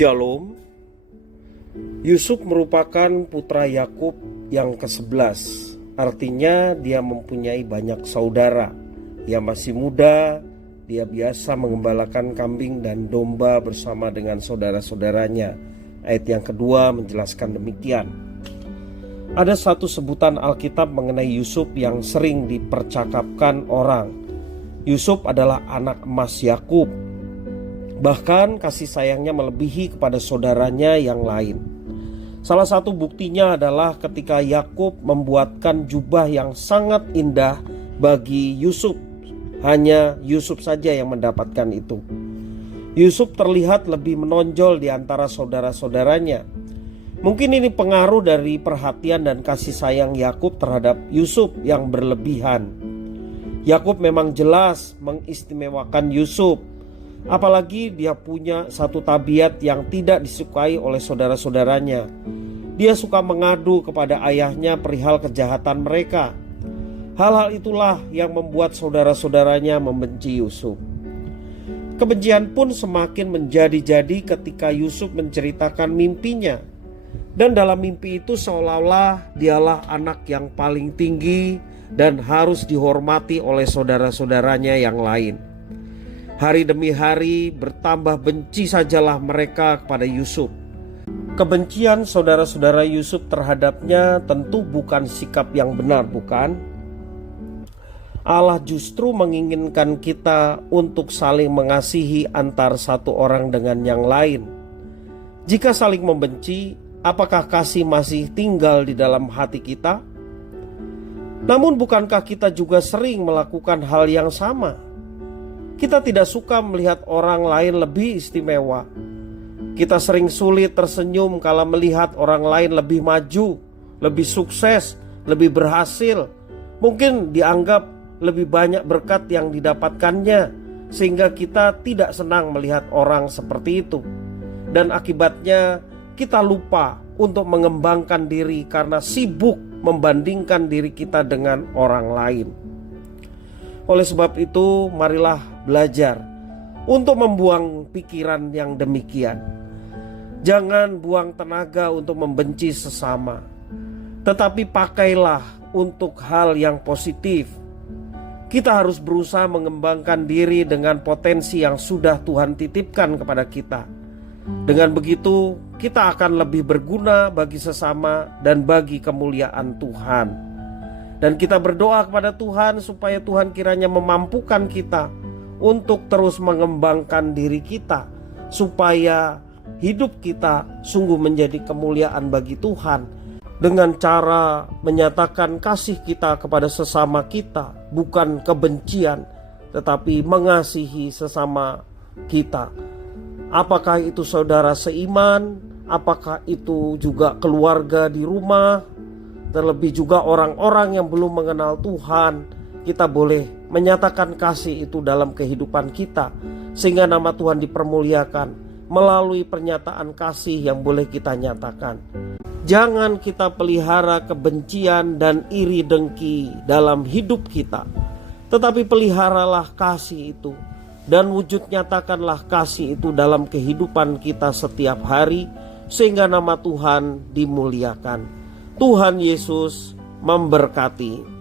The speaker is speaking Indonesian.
Shalom. Yusuf merupakan putra Yakub yang ke-11. Artinya dia mempunyai banyak saudara. Dia masih muda, dia biasa mengembalakan kambing dan domba bersama dengan saudara-saudaranya. Ayat yang kedua menjelaskan demikian. Ada satu sebutan Alkitab mengenai Yusuf yang sering dipercakapkan orang. Yusuf adalah anak emas Yakub. Bahkan kasih sayangnya melebihi kepada saudaranya yang lain. Salah satu buktinya adalah ketika Yakub membuatkan jubah yang sangat indah bagi Yusuf. Hanya Yusuf saja yang mendapatkan itu. Yusuf terlihat lebih menonjol di antara saudara-saudaranya. Mungkin ini pengaruh dari perhatian dan kasih sayang Yakub terhadap Yusuf yang berlebihan. Yakub memang jelas mengistimewakan Yusuf. Apalagi dia punya satu tabiat yang tidak disukai oleh saudara-saudaranya. Dia suka mengadu kepada ayahnya perihal kejahatan mereka. Hal-hal itulah yang membuat saudara-saudaranya membenci Yusuf. Kebencian pun semakin menjadi-jadi ketika Yusuf menceritakan mimpinya. Dan dalam mimpi itu seolah-olah dialah anak yang paling tinggi dan harus dihormati oleh saudara-saudaranya yang lain. Hari demi hari bertambah benci sajalah mereka kepada Yusuf. Kebencian saudara-saudara Yusuf terhadapnya tentu bukan sikap yang benar, bukan? Allah justru menginginkan kita untuk saling mengasihi antar satu orang dengan yang lain. Jika saling membenci, apakah kasih masih tinggal di dalam hati kita? Namun bukankah kita juga sering melakukan hal yang sama? Kita tidak suka melihat orang lain lebih istimewa. Kita sering sulit tersenyum kalau melihat orang lain lebih maju, lebih sukses, lebih berhasil. Mungkin dianggap lebih banyak berkat yang didapatkannya, sehingga kita tidak senang melihat orang seperti itu. Dan akibatnya kita lupa untuk mengembangkan diri karena sibuk membandingkan diri kita dengan orang lain. Oleh sebab itu, marilah belajar untuk membuang pikiran yang demikian. Jangan buang tenaga untuk membenci sesama, tetapi pakailah untuk hal yang positif. Kita harus berusaha mengembangkan diri dengan potensi yang sudah Tuhan titipkan kepada kita. Dengan begitu, kita akan lebih berguna bagi sesama dan bagi kemuliaan Tuhan. Dan kita berdoa kepada Tuhan supaya Tuhan kiranya memampukan kita untuk terus mengembangkan diri kita, supaya hidup kita sungguh menjadi kemuliaan bagi Tuhan, dengan cara menyatakan kasih kita kepada sesama kita, bukan kebencian, tetapi mengasihi sesama kita. Apakah itu saudara seiman, apakah itu juga keluarga di rumah, terlebih juga orang-orang yang belum mengenal Tuhan. Kita boleh menyatakan kasih itu dalam kehidupan kita, sehingga nama Tuhan dipermuliakan melalui pernyataan kasih yang boleh kita nyatakan. Jangan kita pelihara kebencian dan iri dengki dalam hidup kita, tetapi peliharalah kasih itu, dan wujud nyatakanlah kasih itu dalam kehidupan kita setiap hari, sehingga nama Tuhan dimuliakan. Tuhan Yesus memberkati.